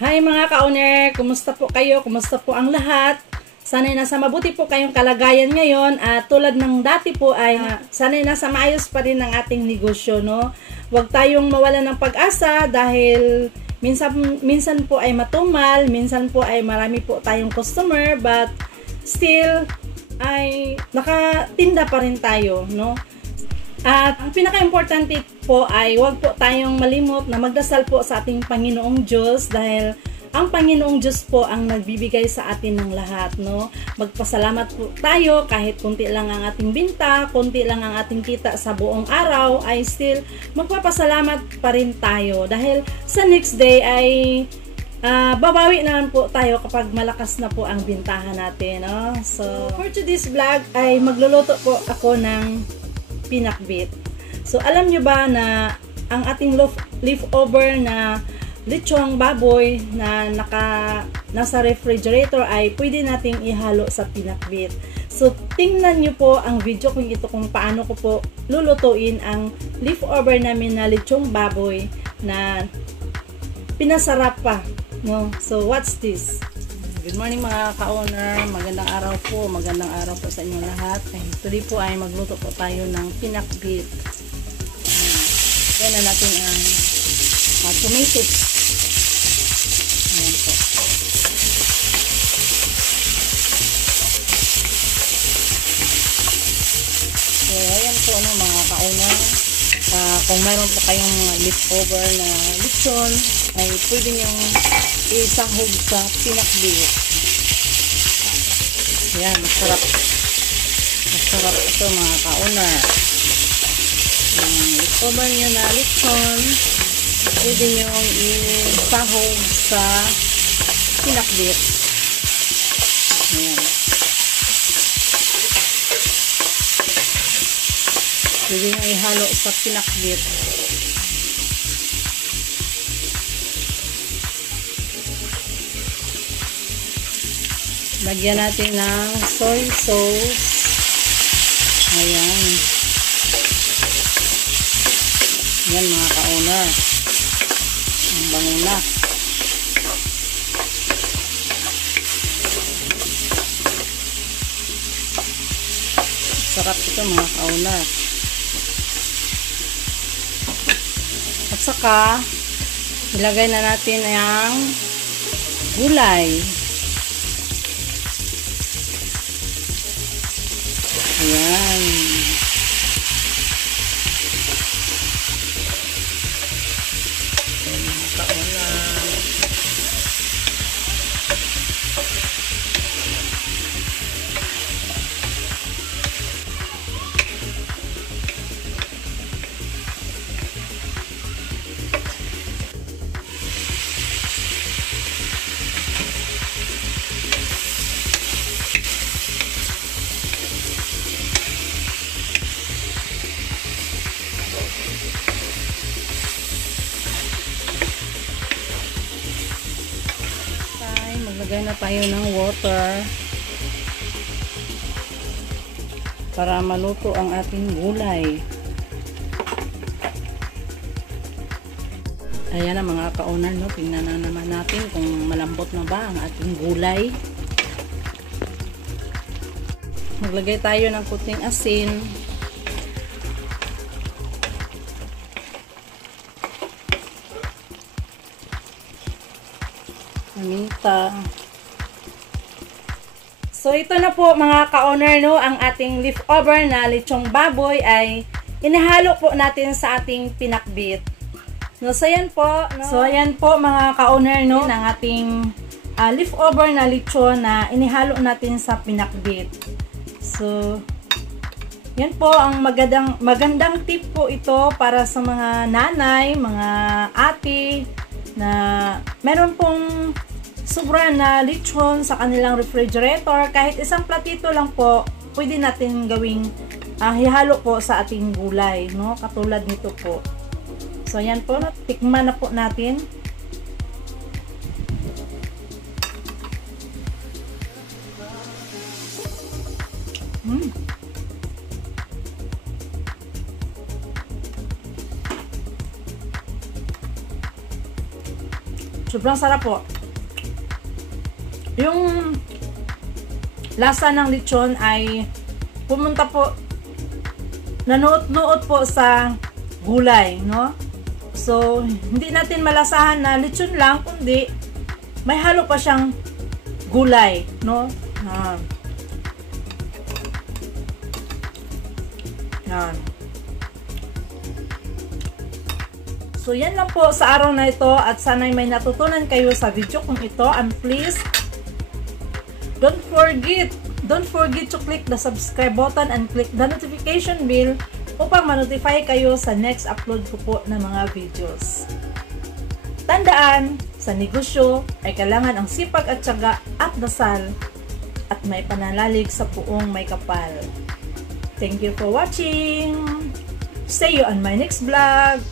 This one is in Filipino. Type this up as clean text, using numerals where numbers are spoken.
Hi mga ka-owner! Kumusta po kayo? Kumusta po ang lahat? Sana'y nasa mabuti po kayong kalagayan ngayon at tulad ng dati po ay sana'y nasa maayos pa rin ang ating negosyo, no? Huwag tayong mawalan ng pag-asa dahil minsan po ay matumal, minsan po ay marami po tayong customer, but still ay nakatinda pa rin tayo, no? At ang pinaka-importante po ay huwag po tayong malimot na magdasal po sa ating Panginoong Diyos dahil ang Panginoong Diyos po ang nagbibigay sa atin ng lahat, no? Magpasalamat po tayo kahit konti lang ang ating binta, konti lang ang ating kita sa buong araw, ay still magpapasalamat pa rin tayo dahil sa next day ay babawi naman po tayo kapag malakas na po ang bintahan natin, no? So, for today's vlog ay magluluto po ako ng pinakbit. So, alam nyo ba na ang ating leftover na lechong baboy na nasa refrigerator ay pwede nating ihalo sa pinakbit. So, tingnan nyo po ang video kung ito kung paano ko po lulutuin ang leftover namin na lechong baboy na pinasarap pa. No? So, what's this? Good morning mga ka-owner, magandang araw po sa inyong lahat. Today po ay magluto po tayo ng pinakbit. Gawin na natin ang tomato. Ayan po. So, ayan po mga ka-owner. Kung mayroon po kayong leftover na lechon, ay pwede niyong isahog sa pinakbit. Yan, masarap. Masarap ito mga ka-owner. Leftover niyo na lechon, pwede niyong isahog sa pinakbit. Ayan. Pwede nyo ihalo sa pinakbit. Lagyan natin ng soy sauce. Ayan. Ayan mga ka-owner. Ang bango na. Sarap ito mga ka-owner. At saka, ilagay na natin ang gulay. Ayan. Maglagay na tayo ng water para maluto ang ating gulay. Ayan na mga ka-owner, no? Tingnan na naman natin kung malambot na ba ang ating gulay. Maglagay tayo ng kunting asin. Paminta. So, ito na po mga ka-owner, no? Ang ating leftover na lechong baboy ay inihalo po natin sa ating pinakbit. No, so, ayan po. No? So, ayan po mga ka-owner, no? Ang ating leftover na lechon na inihalo natin sa pinakbit. So, yan po ang magandang tip po ito para sa mga nanay, mga ate na meron pong sobra na lechon sa kanilang refrigerator. Kahit isang platito lang po, pwede natin gawing hihalo po sa ating gulay, no? Katulad nito po. So, ayan po, tikman na po natin. Sobrang sarap po. Yung lasa ng lechon ay pumunta po, nanuot-nuot po sa gulay, no? So, hindi natin malasahan na lechon lang, kundi may halo pa siyang gulay, no? Yan. So, yan lang po sa araw na ito at sana'y may natutunan kayo sa video kong ito. And please, don't forget to click the subscribe button and click the notification bell upang ma-notify kayo sa next upload ko po ng mga videos. Tandaan, sa negosyo ay kailangan ang sipag at tiyaga at dasal at may pananalig sa puong may kapal. Thank you for watching. See you on my next vlog.